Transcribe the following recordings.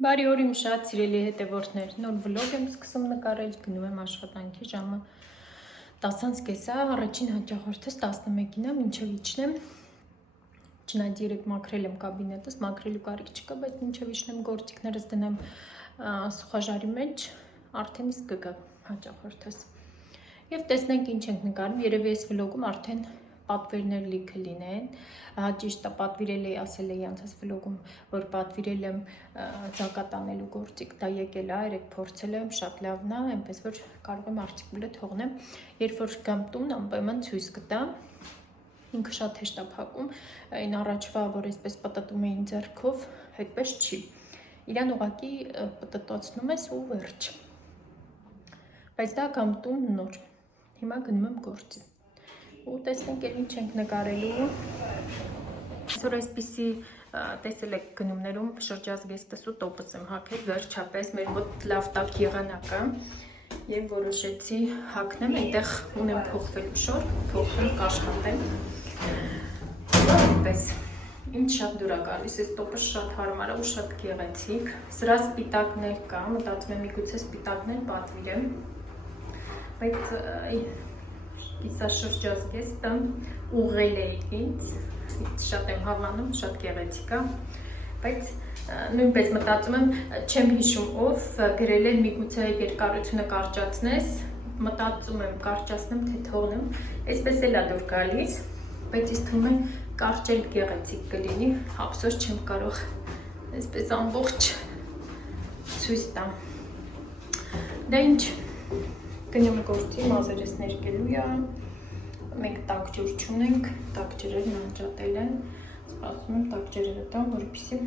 Բարի օր իմ շատ սիրելի հետևորդներ, նոր վլոգ եմ սկսում նկարել, գնում եմ աշխատանքի ժամը 10:30-ը, առաջին հաճախորդս 11-ին է, մինչև իջնեմ, չնայած երեք մաքրել եմ կաբինետս, մաքրելու կարիք չկա, բայց մինչև իջնեմ գործիքներս դնեմ սուխաժարի մեջ, արդեն իսկ կգա հաճախորդս։ Եվ տեսնենք ինչ ենք նկարում, երևի այս վլոգում արդեն պատվերներ լիքը լինեն, ճիշտ է պատվիրել էի, ասել էի անցած վլոգում, որ պատվիրել եմ ձակատանելու գործիք, դա եկել է, երեք փորձել եմ, շատ լավն է, այնպես որ կարող եմ արտիկուլը թողնեմ, երբ որ գամ տուն, անպայման ցույց կտա, ինքը շատ հեշտ է փակում, այն առաջվա, որ այսպես պտտում էին ձեռքով, այդպես չի, իրան ուղղակի պտտացնում ես ու վերջ, բայց դա գամ տուն նոր, հիմա գնում եմ գործի։ Ու տեսնենք էլ ինչ ենք նկարելու, այսօր այսպիսի տեսել եք գնումներում շրջազգեստս ու տոպս եմ հագել, վերջապես մեր մոտ լավ տաք եղանակը և որոշեցի հագնեմ, այնտեղ ունեմ փոխվելու շոր, փոխվեմ կաշխատեմ, այնպես, ինձ շատ դուր է գալիս, այս տոպը շատ հարմար է ու շատ գեղեցիկ, սրա սպիտակն էլ կա, մտածում եմ միգուցե սպիտակն էլ պատվիրեմ, բայց կիսաշրջազգեստը ուղղել է ինձ, շատ եմ հավանում, շատ գեղեցիկ է, բայց նույնպես մտածում եմ, չեմ հիշում ով գրել է միգուցե երկարությունը կարճացնես, մտածում եմ կարճացնեմ, թե թողնեմ, այսպես էլ է դուր գալիս, բայց ինձ թվում է կարճել գեղեցիկ կլինի, ափսոս չեմ կարող այսպես ամբողջ ցույց տամ։ Դա ինչ գնում գործի, մազերս ներկելու է, մենք տաք ջուր չունենք, տաք ջրերն անջատել են, սպասում եմ տաք ջրերը տամ, որպեսզի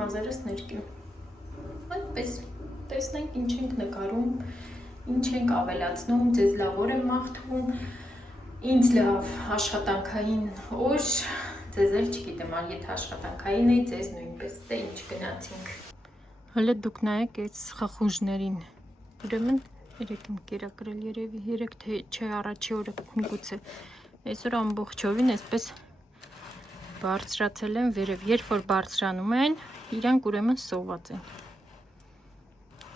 մազերս ներկեմ։ Այդպես, տեսնենք ինչ ենք նկարում, ինչ ենք ավելացնում, ձեզ լավ օր եմ մաղթում, ինձ լավ աշխատանքային օր, ձեզ էլ չգիտեմ, եթե աշխատանքային է, ձեզ նույնպես, դե ինչ գնացինք։ Հələ դուք նայեք այս խխունջներին, ուրեմն երեք եմ կերակրել երևի, երեք թե չէ առաջի օրը միգուցե, այսօր ամբողջովին այսպես բարձրացել են վերև, երբ որ բարձրանում են, իրանք ուրեմն սոված են։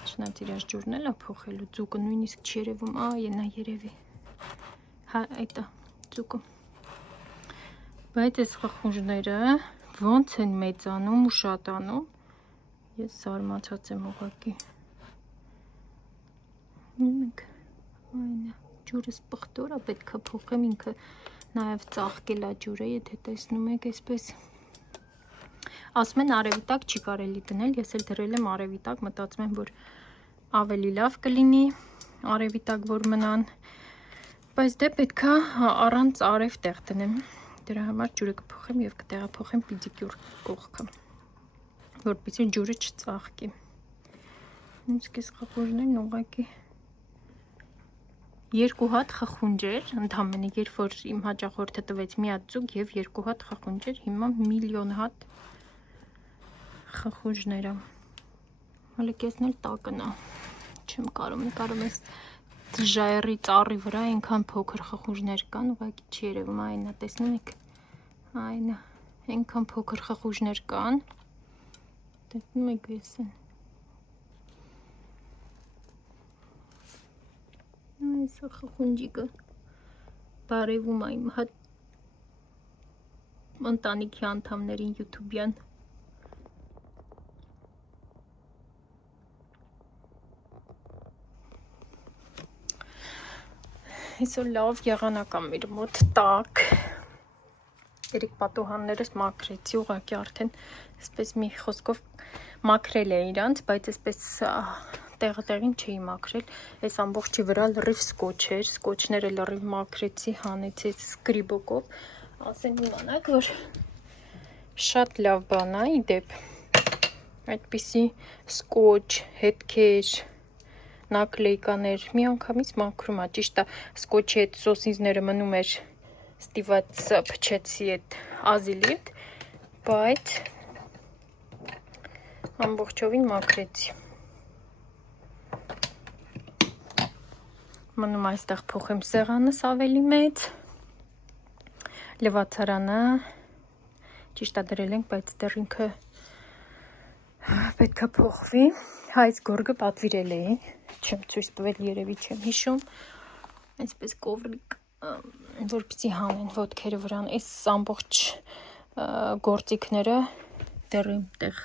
Չնայած իրաց ջուրն էլ է փոխելու, ձուկը նույնիսկ չի երևում, նա երևի, հա այդ է ձուկը, բայց այս խխունջները ոնց են մեծանում ու շատանում, ես զարմացած եմ ուղղակի։ Այնա, ջուրս պղտոր է, պետք է փոխեմ, ինքը նաև ծաղկել է ջուրը, եթե տեսնում եք այսպես։ Ասում են արևի տակ չի կարելի դնել, ես էլ դրել եմ արևի տակ, մտածում եմ, որ ավելի լավ կլինի արևի տակ, որ մնան, բայց դե պետք է առանց արև տեղ դնեմ, դրա համար ջուրը կփոխեմ և կտեղափոխեմ պիդիկյուր կողքը, որպեսզի ջուրը չծաղկի։ Իսկ այս խխունջներն ուղղակի երկու հատ խխունջ էր, ընդամենը երբ որ իմ հաճախորդը տվեց մի հատ ձուկ և երկու հատ խխունջ էր, հիմա միլիոն հատ խխունջներ է, հələ կեսն էլ տակն է, չեմ կարում ես ժայռի ծառի վրա այնքան փոքր խխունջներ կան, ուղղակի չի երևում, այնա, տեսնում եք, այնա, այնքան փոքր խխունջներ կան, տեսնում եք ես են։ Այս խխունջիկը բարևում է իմ հատ ընտանիքի անդամներին յութուբյան։ Այսօր լավ եղանակ է մեր մոտ տաք, երեք պատուհաններս մաքրեցի, ուղղակի արդեն այսպես մի խոսքով մաքրել է իրանց, բայց այսպես տեղին չէի մաքրել, այս ամբողջի վրա լրիվ սկոչ էր, սկոչները լրիվ մաքրեցի, հանեցի սկրիբոկով, ասեմ իմանաք, որ շատ լավ բան է, ի դեպ, այդպիսի սկոչ, հետքեր, նակլեյկաներ, մի անգամից մաքրում է, ճիշտ է, սկոչի հետ սոսինձները մնում էր, ստիված փչեցի այդ ազիլիտ, բայց ամբողջովին մաքրեցի։ Մնում այստեղ փոխեմ սեղանս ավելի մեծ, լվացարանը ճիշտ է դրել ենք, բայց դեռ ինքը պետք է փոխվի։ Այս գորգը պատվիրել էի, չեմ ցույց տվել, երևի չեմ հիշում։ Այսպես կովրիկ, որպեսզի հանեն ոտքերը վրան։ Այս ամբողջ գործիքները դեռ այնտեղ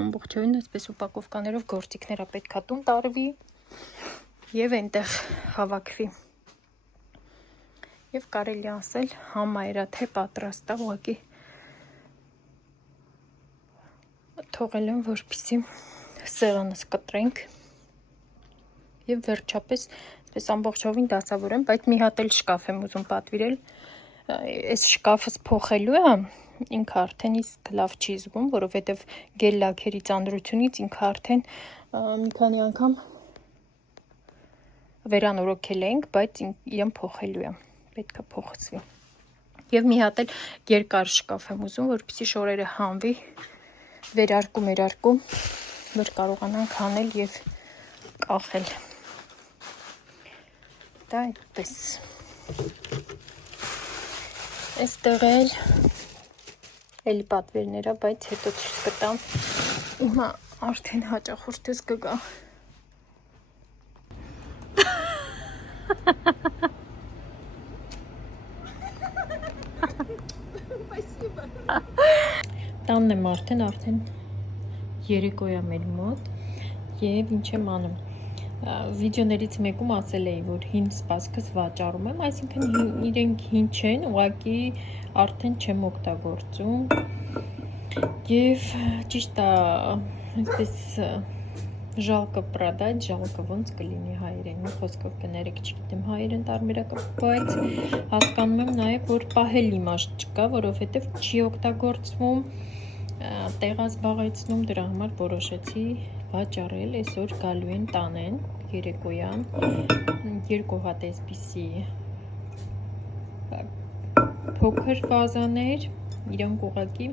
ամբողջովին այսպես ուպակովկաներով գործիքները պետք է տուն տարվի եւ այնտեղ հավաքվի։ Եվ կարելի ասել համայրա թե պատրաստ է, ուղղակի թողել եմ, որպեսզի սեղանս կտրենք եւ վերջապես այսպես ամբողջովին դասավորեմ, բայց մի հատ էլ շկաֆ եմ ուզում պատվիրել։ Այս շկաֆս փոխելու է, ինքը արդեն իսկ լավ չի զգում, որովհետեւ գել լաքերի ծանրությունից ինքը արդեն մի քանի անգամ վերանորոգել ենք, բայց իրեն փոխելու է, պետք է փոխվի։ Եվ մի հատ էլ երկար շկաֆ եմ ուզում, որպեսզի շորերը հանվի, վերարկում, որ կարողանանք հանել եւ կախել։ Դա այդպես։ Այստեղ էլի պատվերներ է, բայց հետո ցույց կտամ։ Հիմա արդեն հաճախորդս կգա։ Տանն եմ արդեն երեկոյա մեր մոտ եւ ինչ եմ անում։ Վիդեոներից մեկում ասել էի, որ հին սպասքս վաճառում եմ, այսինքն իրենք հին չեն, ուղղակի արդեն չեմ օգտագործում։ Եվ ճիշտ է, այսպես ժալկը պրադայ, ժալկը ոնց կլինի հայերեն, խոսքով կներեք, չգիտեմ հայերեն տարբերակը, բայց հասկանում եմ նաև, որ պահել իմաստ չկա, որովհետև չի օգտագործվում, տեղ զբաղեցնում, դրա համար որոշեցի վաճառել, այսօր գալու են տանեն, երեկոյան, երկու հատ այսպիսի փոքր վազաներ, իրանք ուղղակի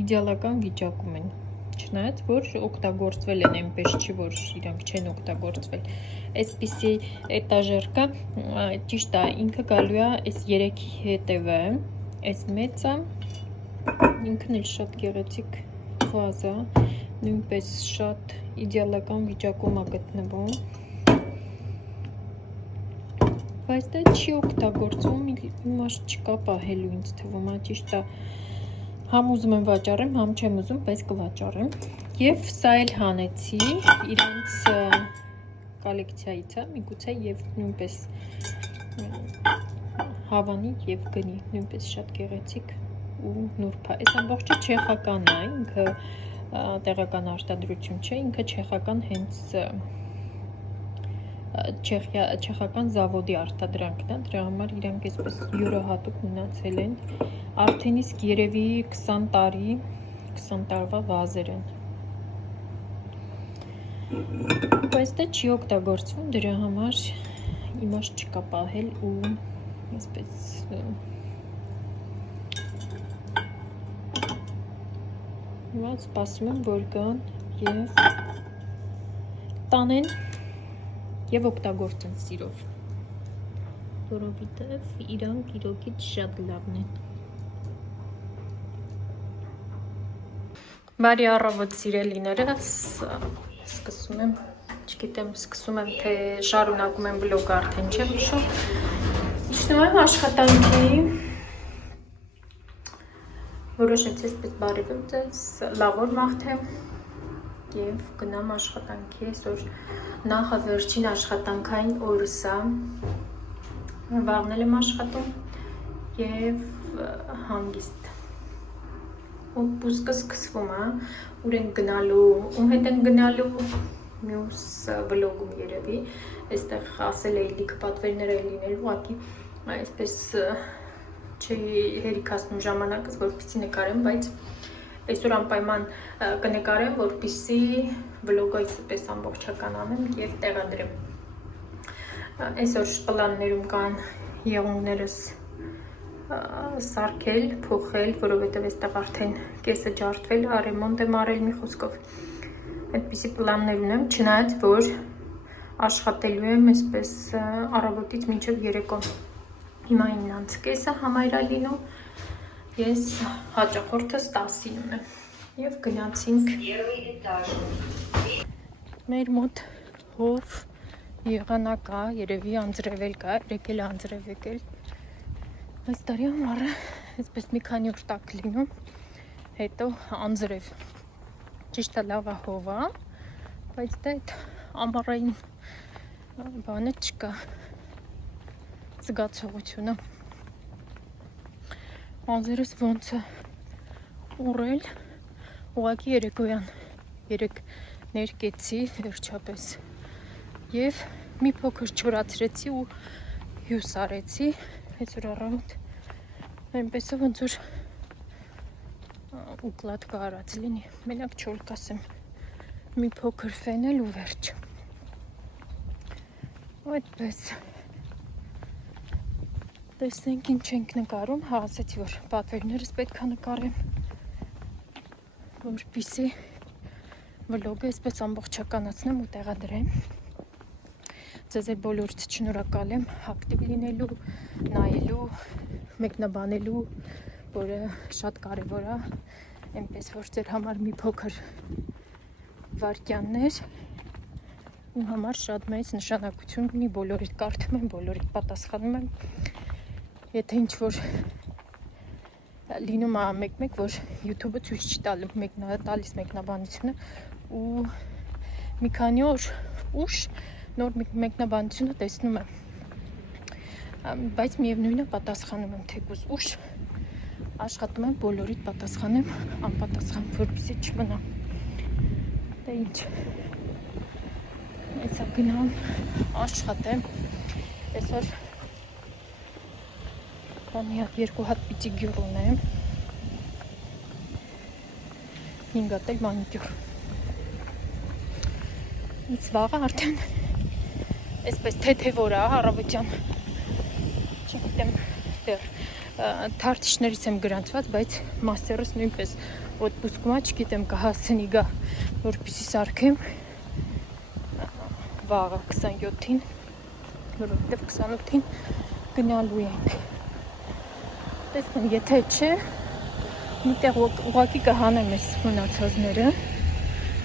իդեալական վիճակում են, չնայած որ օգտագործվել են, այնպես չի, որ իրանք չեն օգտագործվել։ Այսպիսի էտաժերկա, ճիշտ է, ինքը գալու է այս 3-ի հետևը, այս մեծը, ինքն էլ շատ գեղեցիկ վազա, նույնպես շատ իդեալական վիճակում է գտնվում, բայց դա չի օգտագործվում, իմաստ չկա պահելու, ինձ թվում է, ճիշտ է, համ ուզում եմ վաճառեմ, համ չեմ ուզում, բայց կվաճառեմ։ Եվ սա էլ հանեցի իրանց կոլեկցիայից է, միգուցե եւ նույնպես հավանի եւ գնի, նույնպես շատ գեղեցիկ ու նուրբ է։ Այս ամբողջը չեխական է, ինքը տեղական արտադրություն չէ, ինքը չեխական հենց չեխական զավոդի արտադրանքն է, դրա համար իրանք այսպես յուրահատուկ մնացել են, արդեն իսկ երևի 20 տարվա վազեր են, բայց դա չի օգտագործվում, դրա համար իմաստ չկա պահել ու այսպես հիմա սպասում եմ, որ գան եւ տանեն եւ օգտագործեն սիրով, որովհետեւ իրանք իրոքից շատ լավն են։ Բարի առավոտ սիրելիներս, սկսում եմ, չգիտեմ, սկսում եմ, թե շարունակում եմ վլոգը արդեն չեմ հիշում, իջնում եմ աշխատանքի, որոշեցի այսպես բարևեմ ձեզ, լավ օր մաղթեմ եւ գնամ աշխատանքի, այսօր նախ վերջին աշխատանքային օրս է, վաղն եմ աշխատում եւ հանգիստ։ Ու բուսկը սկսվում է, ուր են գնալու, ում հետ են գնալու, մյուս վլոգում երևի, այստեղ ասել էի լիքը պատվերներ է լինելու, ուղղակի այսպես չի հերիքացնում ժամանակս, որպեսզի նկարեմ, բայց այսօր անպայման կնկարեմ, որպեսզի վլոգը այսպես ամբողջական անեմ եւ տեղադրեմ։ Այսօր պլաններում կան եղունգներս սարքել, փոխել, որովհետև այստեղ արդեն կեսը ջարդվել, ռեմոնտ եմ արել մի խոսքով։ Այդպիսի պլաններ ունեմ, չնայած որ աշխատելու եմ այսպես առավոտից մինչև երեկո։ Հիմա 9:30 համայրա լինում, ես հաճախորդս 10-ին ունեմ։ Եվ գնացինք մեր մոտ հով եղանակ կա, երևի անձրևել կա, եկել անձրև եկել այս տարի ամառը այսպես մի քանի օր տաք լինում, հետո անձրև ճիշտ է լավ է հով է, բայց դա այդ ամառային բանը չկա զգացողությունը անձերս ոնց է ուռել ուղղակի երեկոյան երեկ ներկեցի վերջապես և մի փոքր չորացրեցի ու հյուս արեցի այսօր առավոտ այնպես է ոնց որ ուկլատկա արած լինի մենակ չոր կասեմ մի փոքր ֆենել ու վերջ այդպես տեսնենք ինչ ենք նկարում ասեցի որ պատվերներս պետք է նկարեմ որպեսզի վլոգը այսպես ամբողջականացնեմ ու տեղադրեմ ձեզ բոլորիդ շնորհակալ եմ ակտիվ լինելու, նայելու, մեկնաբանելու, որը շատ կարևոր է, այնպես որ ձեր համար մի փոքր վայրկյաններ ու համար շատ մեծ նշանակություն ունի, բոլորիդ կարդում եմ, բոլորիդ պատասխանում եմ, եթե ինչ որ լինում է մեկ-մեկ, որ YouTube-ը ցույց չի տալիս մեկնաբանությունը ու մի քանի օր ուշ նոր մեկնաբանությունը տեսնում եմ բայց միևնույնն է պատասխանում եմ թեկուզ ուշ աշխատում եմ բոլորիդ պատասխանեմ անպատասխան որպեսզի չմնա դե ինչ այսա գնամ աշխատեմ այսօր քանի հատ երկու հատ պիտի գյուր ունեմ 5 հատ էլ մանիկյուր ինձ վաղը արդեն այսպես թեթևոր է առավոտյան չգիտեմ դեռ թարթիշներից եմ գրանցված բայց մաստերս նույնպես օդպուսկում է չգիտեմ կհասցնի գա որպեսզի սարքեմ վաղը 27-ին որովհետև 28-ին գնալու ենք տեսնեմ եթե չէ միտեղ ուղղակի կհանեմ այս մնացածները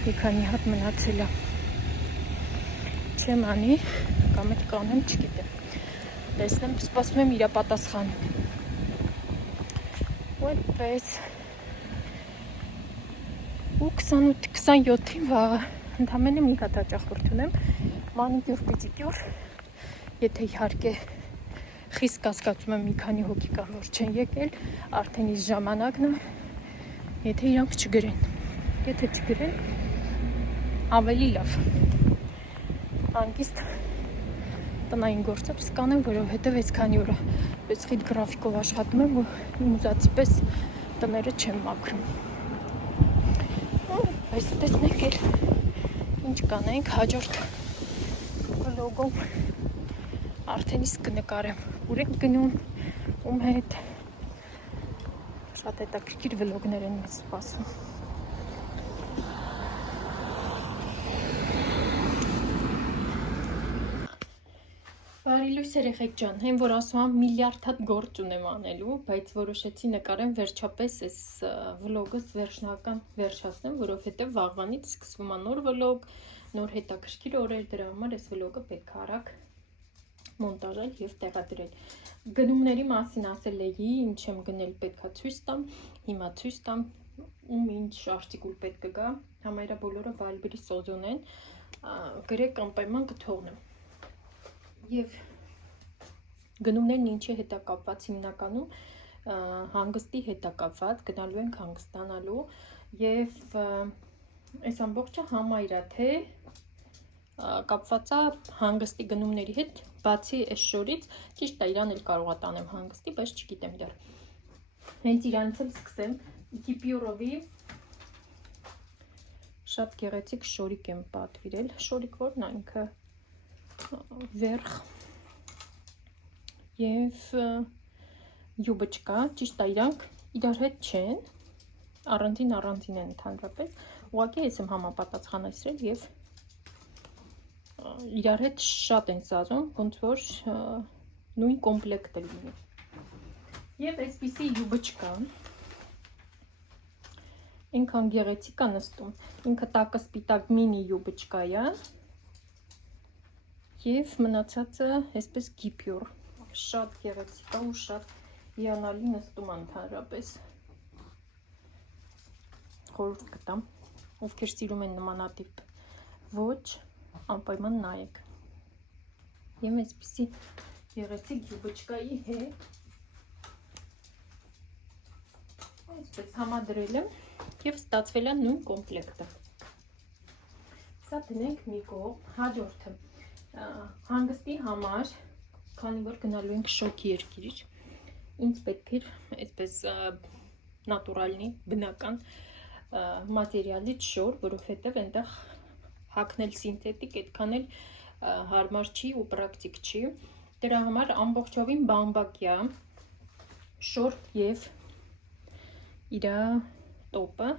մի քանի հատ մնացել է չեմ անի կամ էլ կանեմ չգիտեմ տեսնեմ սպասում եմ իրա պատասխանը ու այդպես ու 28-27-ին վաղը ընդամենը մի հատ հաճախորդ ունեմ մանիկյուր պիդիկյուր եթե իհարկե խիստ կասկածում եմ մի քանի հոգի կան որ չեն եկել արդեն իսկ ժամանակն է եթե իրանք չգրեն եթե չգրեն ավելի լավ հանգիստ տնային գործებს կանեմ որովհետև այսքանի օր պես խիտ գրաֆիկով աշխատում եմ ու իմ ուզածի պես տները չեմ մաքրում այս տեսնենք էլ ինչ կանենք հաջորդ վլոգում արդեն իսկ կնկարեմ ուր ենք գնում ում հետ շատ հետաքրքիր վլոգներ են մեզ սպասում բարի լույս երեխեք ջան հեն որ ասում եմ միլիարդ հատ գործ ունեմ անելու բայց որոշեցի նկարեմ վերջապես այս վլոգս վերջնական վերջացնեմ որովհետև վաղվանից սկսվում է նոր վլոգ նոր հետաքրքիր օրեր դրա համար այս վլոգը պետք է արագ մոնտաժել և տեղադրել գնումների մասին ասել էի ինչ եմ գնել պետք է ցույց տամ հիմա ցույց տամ ում ինչ արտիկուլ պետք կգա համարյա բոլորը Viber-ի սոզոն են գրեք անպայման կթողնեմ և գնումներն ինչի հետ է կապված հիմնականում հանգստի հետ է կապված գնալու ենք հանգստանալու և այս ամբողջը համայրա թե կապված է հանգստի գնումների հետ բացի այս շորից ճիշտ է իրան էլ կարող է տանեմ հանգստի բայց չգիտեմ դեռ հենց իրանից էլ սկսեմ Կիպյուրովի շատ գեղեցիկ շորիկ եմ պատվիրել շորիկ որն է ինքը վերխ և յուբոչկա ճիշտ է իրանք իրար հետ չեն առանձին են ընդհանրապես ուղղակի ես եմ համապատասխանեցրել և իրար հետ շատ են սազում ոնց որ նույն կոմպլեկտը լինի և այսպիսի յուբոչկա Այնքան գեղեցիկ է նստում։ Ինքը տակը սպիտակ մինի յուբոչկա է։ Եվ մնացածը այսպես գիպյուր։ Շատ գեղեցիկ է ու շատ հիանալի նստում ընդհանրապես։ Խորհուրդ կտամ, ովքեր սիրում են նմանատիպ ոչ, անպայման նայեք։ Եվ այսպիսի գեղեցիկ յուբոչկայի հետ այսպես համադրել եմ և ստացվել է նույն կոմպլեկտը։ Սա դնենք մի կողմ, հաջորդը հանգստի համար, քանի որ գնալու ենք շոգ երկիր, ինձ պետք էր այսպես նատուրալնի, բնական մատերիալից շոր, որովհետև այնտեղ հագնել սինթետիկ այդքան էլ հարմար չի ու պրակտիկ չի։ Դրա համար ամբողջովին բամբակյա շորտ և իր տոպը,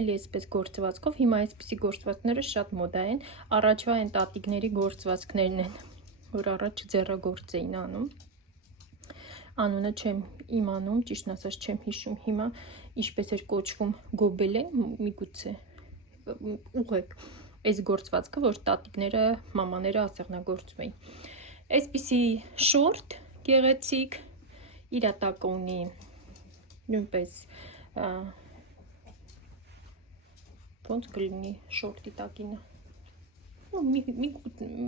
էլի այսպես գործվածքով, հիմա այսպիսի գործվածքները շատ մոդա են, առաջվա այն տատիկների գործվածքներն են, որ առաջ ձեռագործ էին անում, անունը չեմ իմանում, ճիշտն ասած չեմ հիշում հիմա, ինչպես էր կոչվում գոբելեն, միգուցե ուղեք, այս գործվածքը, որ տատիկները, մամաները ասեղնագործում էին։ Այսպիսի շորտ գեղեցիկ, իր տակը ունի նույնպես ոնց կլինի շորտի տակինը,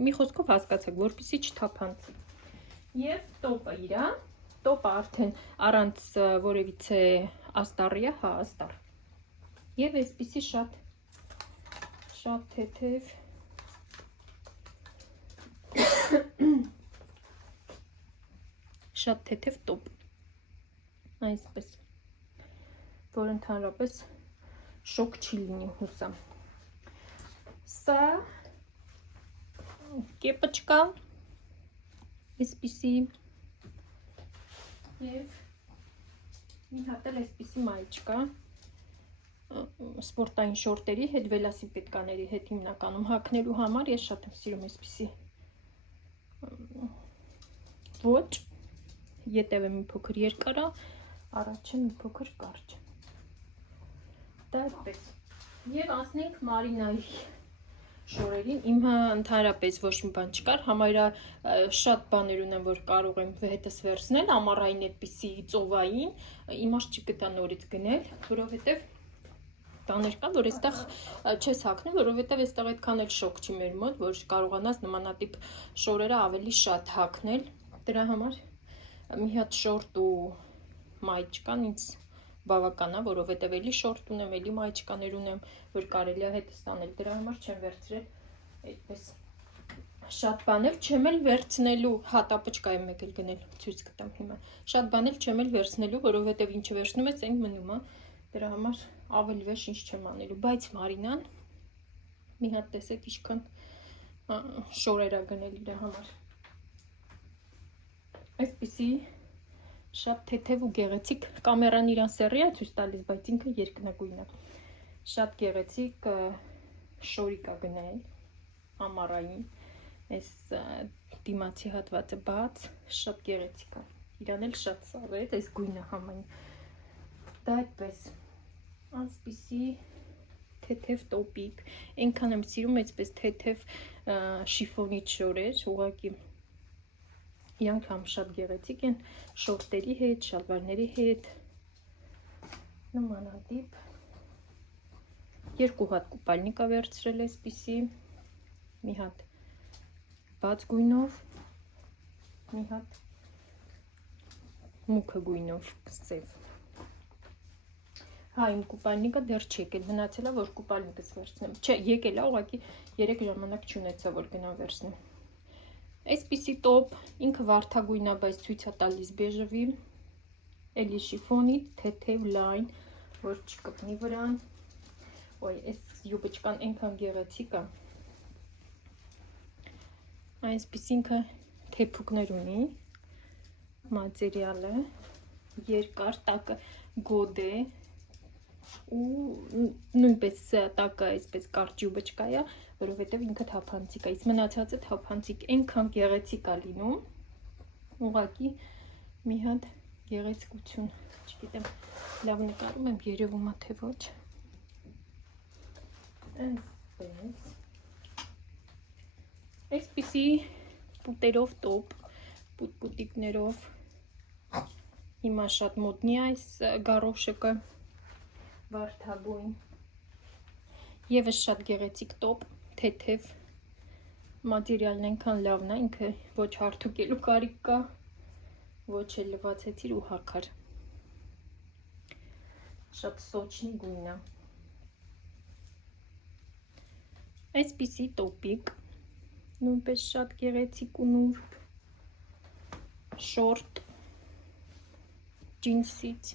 մի խոսքով հասկացեք, որպեսզի չթափանցի։ Եվ տոպը իրա, տոպը արդեն առանց որևիցե աստառի է, հա աստառ։ Եվ այսպիսի շատ թեթև տոպ, այսպես, որ ընդհանրապես շոկ չի լինի հուսամ։ Սա կեպը չկա, այսպիսի և մի հատ էլ այսպիսի մայիչկա, սպորտային շորտերի հետ, վելասիպեդկաների հետ հիմնականում հագնելու համար, ես շատ եմ սիրում այսպիսի ոչ, ետևը մի փոքր երկար է, առաջը մի փոքր կարճ։ Դա այդպես։ Եվ ասնենք Մարինայի շորերին, իմ ընդհանրապես ոչ մի բան չկար, համարյա շատ բաներ ունեմ, որ կարող եմ հետս վերցնել, ամառային այդպիսի ծովային, իմաստ չգտա նորից գնել, որովհետև բաներ կա, որ այստեղ չես հագնում, որովհետև այստեղ այդքան էլ շոկ չի մեր մոտ, որ կարողանաս նմանատիպ շորերը ավելի շատ հագնել։ Դրա համար մի հատ շորտ ու մայիչկան ինձ բավական է, որովհետև էլի շորտ ունեմ, էլի մայիչկաներ ունեմ, որ կարելի է հետս տանել։ Դրա համար չեմ վերցրել այդպես շատ բաներ, չեմ էլ վերցնելու, հա տապոչկա եմ եկել գնել, ցույց կտամ հիմա։ Շատ բաներ չեմ էլ վերցնելու, որովհետև ինչը վերցնում ես, այն մնում է։ Դրա համար ավելի վեշ ինչ չեմ անելու, բայց Մարինան մի հատ տեսեք ինչքան շորեր է գնել իր համար։ Այսպիսի շատ թեթև ու գեղեցիկ, կամերան իրան սեռի է ցույց տալիս, բայց ինքը երկնագույն է։ Շատ գեղեցիկ շորիկ է գնել ամառային, այս դիմացի հատվածը բաց, շատ գեղեցիկ է։ Իրան էլ շատ սառ է, այս գույնը համայն։ Դա այդպես։ Այսպիսի թեթև տոպիկ, այնքան եմ սիրում այսպես թեթև շիֆոնից շորեր, ուղղակի իրանք համ շատ գեղեցիկ են, շորտերի հետ, շալվարների հետ, նմանատիպ, երկու հատ կուպալնիկա վերցրել այսպիսի, մի հատ բաց գույնով, մի հատ մուգ գույնով սև։ Հա, իմ կուպալնիկը դեռ չի եկել, մնացել է, որ կուպալնիկս վերցնեմ։ Չէ, եկել է, ուղղակի 3 ժամանակ չունեցա, որ գնամ վերցնեմ։ Այսպիսի տոպ, ինքը վարդագույն է, բայց ցույց է տալիս բեժևի, էլի շիֆոնի, թեթև լայն, որ չկպնի վրան։ Ոյ, այս յուբոչկան այնքան գեղեցիկ է։ Այսպիսի ինքը թեփուկներ ունի, մատերիալը, երկար, տակը գոդ է, ու նույնպես տակը այսպես կարճ յուբոչկա է, որովհետև ինքը թափանցիկ է, իսկ մնացածը թափանցիկ, այնքան գեղեցիկ է լինում, ուղղակի մի հատ գեղեցկություն, չգիտեմ, լավ նկարում եմ, երևում է թե ոչ։ Այսպիսի պուտերով տոպ, պուտիկներով, հիմա շատ մոտնի այս գարոշիկը, վարդագույն, եւս շատ գեղեցիկ տոպ, թեթև, մատերիալն այնքան լավն է, ինքը ոչ հարթուկելու կարիք կա, ոչ էլ լվացեցիր ու հագար, շատ սոչնի գույն է, այսպիսի տոպիկ, նույնպես շատ գեղեցիկ ու նուրբ, շորտ, ջինսից,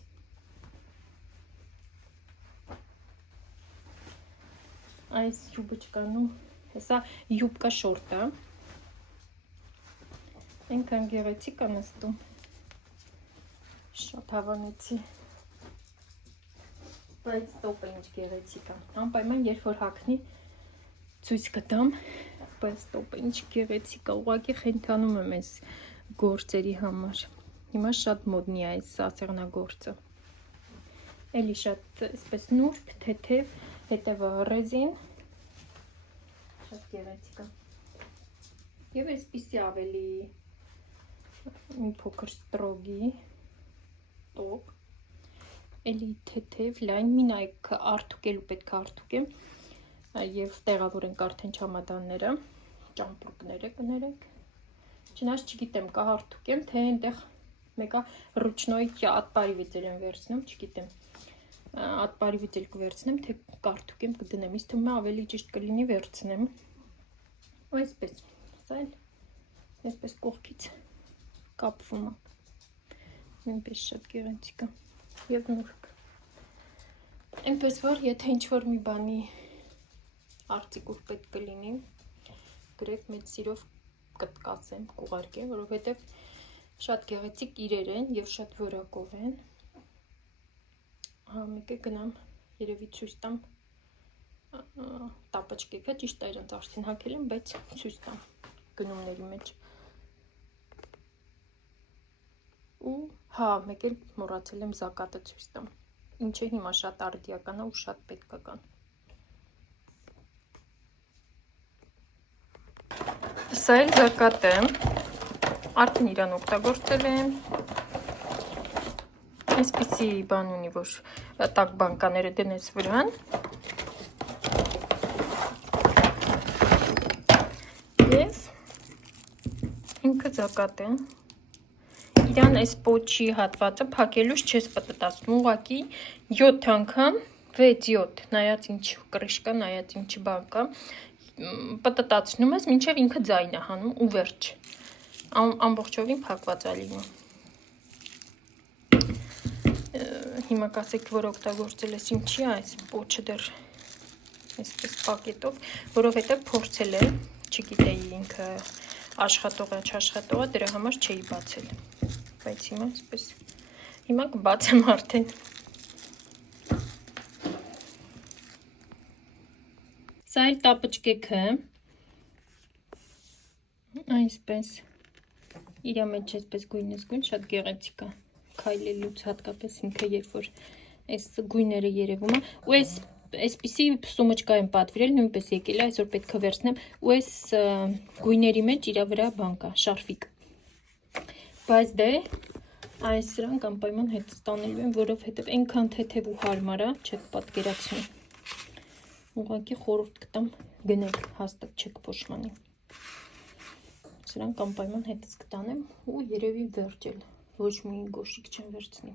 այս յուբոչկանում, հեսա յուբկա շորտ է, այնքան գեղեցիկ է նստում, շատ հավանեցի, բայց տոպը ինչ գեղեցիկ է, անպայման երբ որ հագնի ցույց կտամ, բայց տոպը ինչ գեղեցիկ է, ուղղակի խենթանում եմ այս գործերի համար, հիմա շատ մոդնի է այս ասեղնագործը, էլի շատ այսպես նուրբ, թեթև, հետևը ռեզին, շատ գեղեցիկ է, և այսպիսի ավելի մի փոքր ստրոգի տոպ, էլի թեթև, լայն, մի նայք արդուկելու պետք է արդուկեմ, և տեղավորենք արդեն չամադանները, ճամպրուկները կներեք, չնայած չգիտեմ կա արդուկեմ, թե այնտեղ մեկա ռուչնոյ ատպարիվիցել եմ վերցնում, չգիտեմ, ատպարիվիցել կվերցնեմ, թե կարդուկեմ կդնեմ, իսկ թվում է ավելի ճիշտ կլինի վերցնեմ, ու այսպես, սա էլ, այսպես կողքից կապվում է, նույնպես շատ գեղեցիկ է, և նուրբ, այնպես որ, եթե ինչ-որ մի բանի արծիգուր պետք կլինի, գրետ մեծ սիրով կտկասեմ, կուղարկեմ, որովհետև շատ գեղեցիկ իրեր են և շատ որակով են, մեկ է գնամ, երևի ցույց տամ տապաչկեքը, ճիշտ է իրանց արդեն հագել եմ, բայց ցույց տամ գնումների մեջ, ու հա, մեկ էլ մոռացել եմ զակատը ցույց տամ, ինչը հիմա շատ արդիական է ու շատ պետքական, սա էլ զակատ է, արդեն իրան օգտագործել եմ, այսպիսի բան ունի, որ տաք բանկաները դնես վրան, և ինքը զակատ է, իրան այս պոչի հատվածը փակելուց չես պտտացնում, ուղղակի 7 անգամ, 6-7, նայած ինչ կրիշ կա, նայած ինչ բան կա, պտտացնում ես, մինչև ինքը ձայն է հանում ու վերջ, ամբողջովին փակված է լինում, հիմա կասեք, որ օգտագործել ես ինչի այս պոչը դեռ այսպես պակետով, որովհետև փորձել է, չգիտեի ինքը աշխատող է, չաշխատող է, դրա համար չէի բացել, բայց հիմա այսպես, հիմա կբացեմ արդեն, սա էլ տապճկեքը, այսպես, իրա մեջ այսպես գույնեսգույն, շատ գեղեցիկ է, քայլելուց հատկապես ինքը երբ որ այս գույները երևում է, ու այսպիսի սումոչկա եմ պատվիրել, նույնպես եկել է, այսօր պետք է վերցնեմ, ու այս գույների մեջ իրա վրա բան կա, շարֆիկ, բայց դե այս սրանք անպայման հետ ստանելու եմ, որովհետև այնքան թեթև ու հարմար է, չեք պատկերացնի, ուղղակի խորհուրդ կտամ գնեք, հաստատ չեք փոշմանի, սրանք անպայման հետս կտանեմ ու երևի վերջել, ոչ մի գոշիկ չեմ վերցնի։